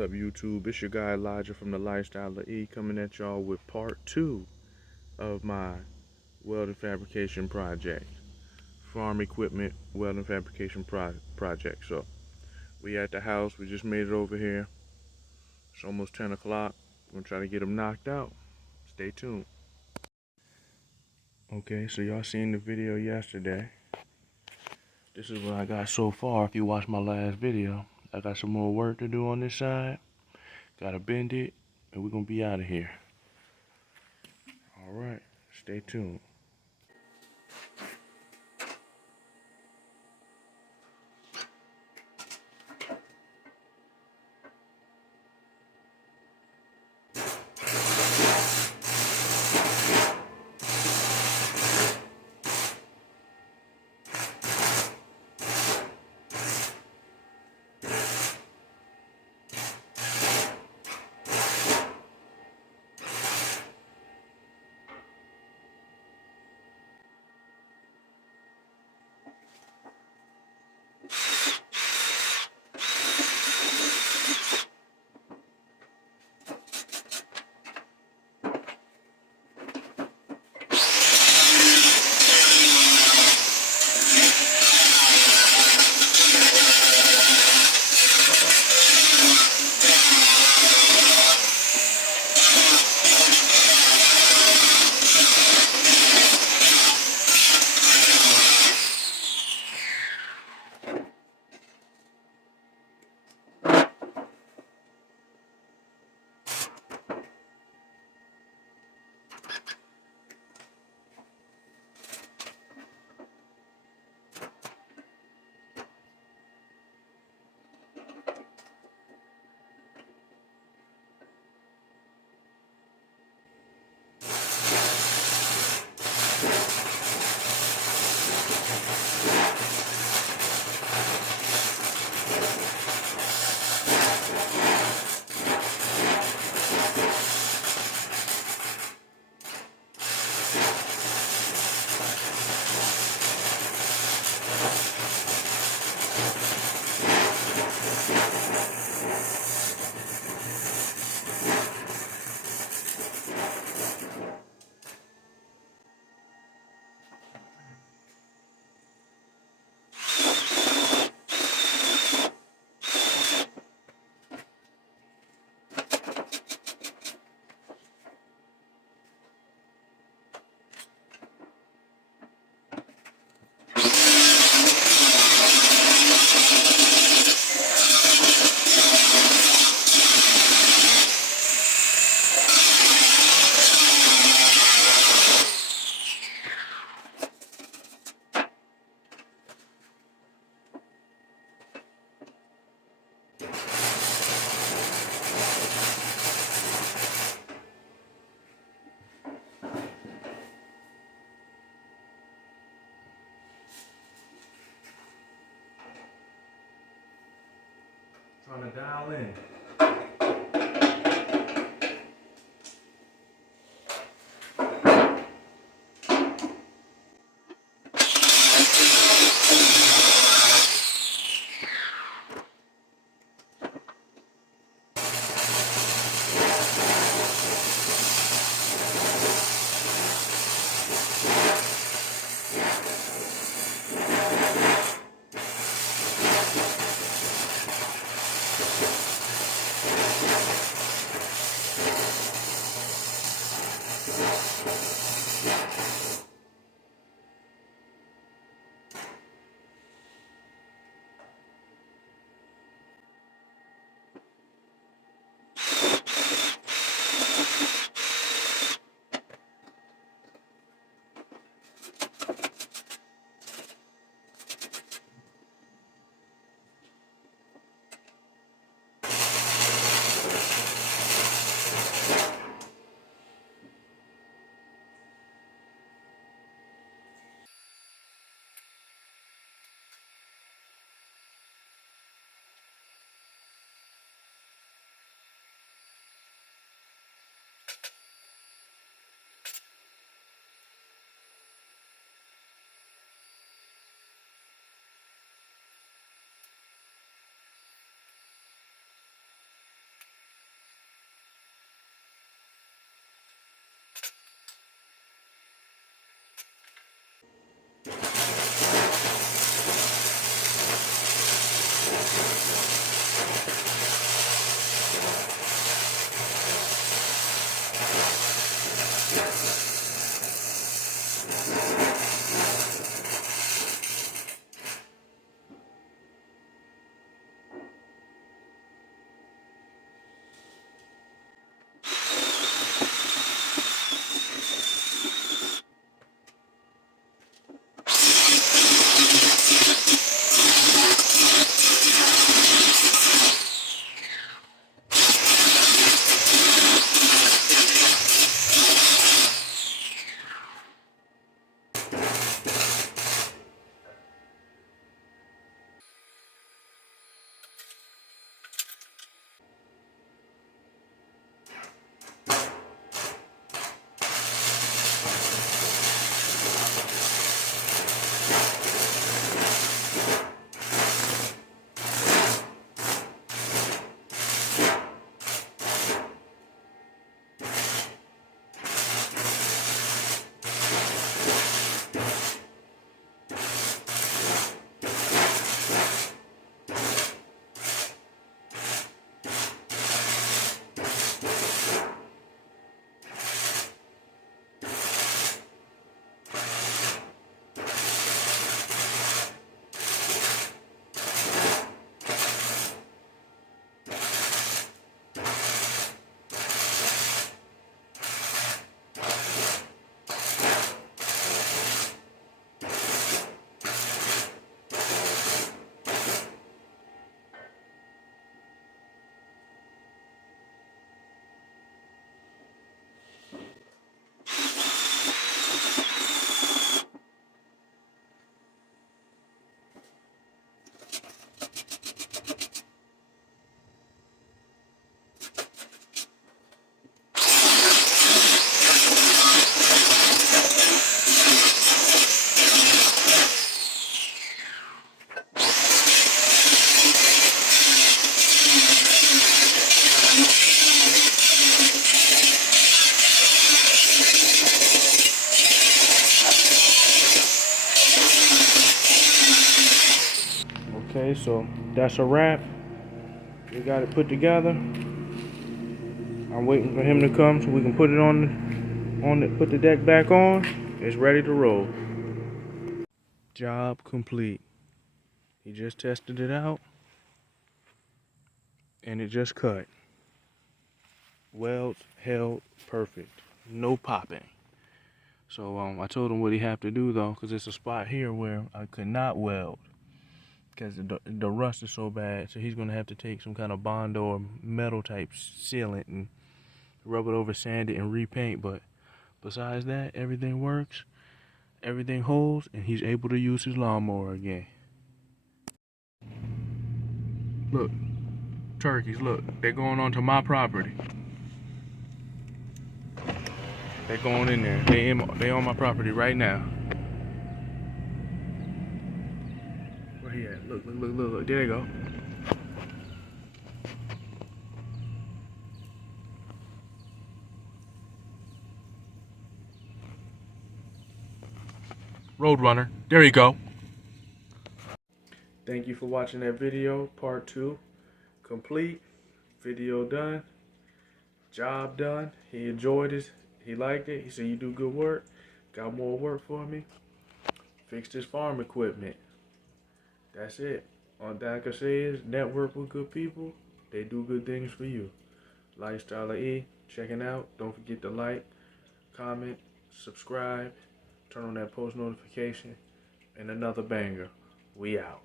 up, YouTube? It's your guy Elijah from the Lifestyle of E, coming at y'all with part 2 of my welding fabrication project, farm equipment welding fabrication project. So we at the house. We just made it over here. It's almost 10 o'clock. We're gonna try to get them knocked out. Stay tuned. Okay, so y'all seen the video yesterday. This is what I got so far. If you watched my last video, I got some more work to do on this side. Gotta bend it, and we're gonna be out of here. All right, stay tuned. Trying to dial in. Okay, so that's a wrap. We got it put together. I'm waiting for him to come so we can put it put the deck back on. It's ready to roll. Job complete. He just tested it out and it just cut. Welds held perfect. No popping. So I told him what he have to do though, because it's a spot here where I could not weld because the rust is so bad. So he's gonna have to take some kind of Bond or metal type sealant and rub it over, sand it, and repaint. But besides that, everything works, everything holds, and he's able to use his lawnmower again. Look, turkeys, look, they're going onto my property. They're going in there. They on my property right now. Where he at? Look, look, look, look, look. There they go. Roadrunner. There you go. Thank you for watching that video. Part 2 complete. Video done. Job done. He enjoyed it. He liked it. He said, you do good work. Got more work for me. Fixed his farm equipment. That's it. On that I say is network with good people. They do good things for you. Lifestyle of E. Checking out. Don't forget to like, comment, subscribe, turn on that post notification, and another banger. We out.